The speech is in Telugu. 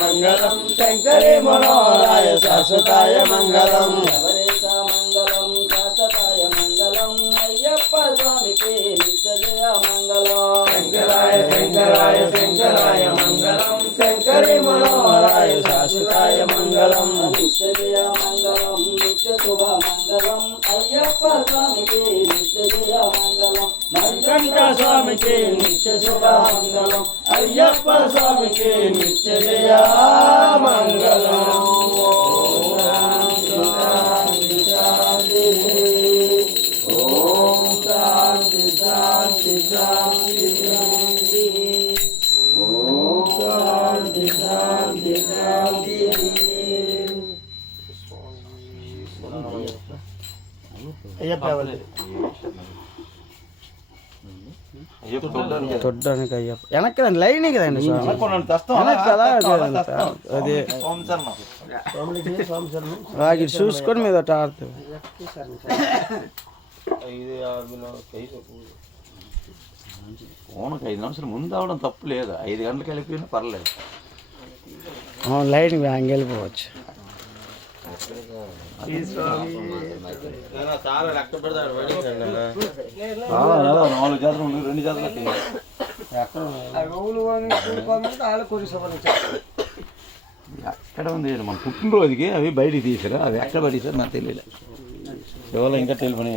మంగళం శంకరి మనోహరాయ శాశ్వతాయ మంగళం మంగళం శాశ్వతాయ మంగళం అయ్యప్ప స్వామికి నిత్య జయ మంగళం శంకరాయ శంకరాయ శంకరాయ మంగళం శంకరి మనోహరాయ శాశ్వతాయ మంగళం నిత్య జయ మంగళం నిత్య శుభ మంగళం అయ్యప్ప స్వామికి నిత్య జయ మంగళం మణికంఠ స్వామికి నిత్య శుభ మంగళం అయ్యప్ప స్వామికి నిత్య జయ మంగళం ఓం శాంతి శాంతి శాంతి ఓం శాంతి శాంతి శాంతి తొడ్డానికి అయ్యప్ప వెనక్కి కదండి లైన్ కదండి అది రాగి చూసుకొని మీద ఆడుతుంది ఫోన్కి 5 నిమిషాలు ముందు అవడం తప్పు లేదు, 5 గంటలకు వెళ్ళిపోయినా పర్లేదు. లైన్ బ్యాంగ్ వెళ్ళిపోవచ్చు. నాలుగు జాతరలు 2 జాతరలు ఎక్కడ ఉంది మన పుట్టినరోజుకి అవి బయటికి తీసారు, అవి ఎక్కడ పడేసారు నాకు తెలియదు. ఎవరో ఇంకా తెలియని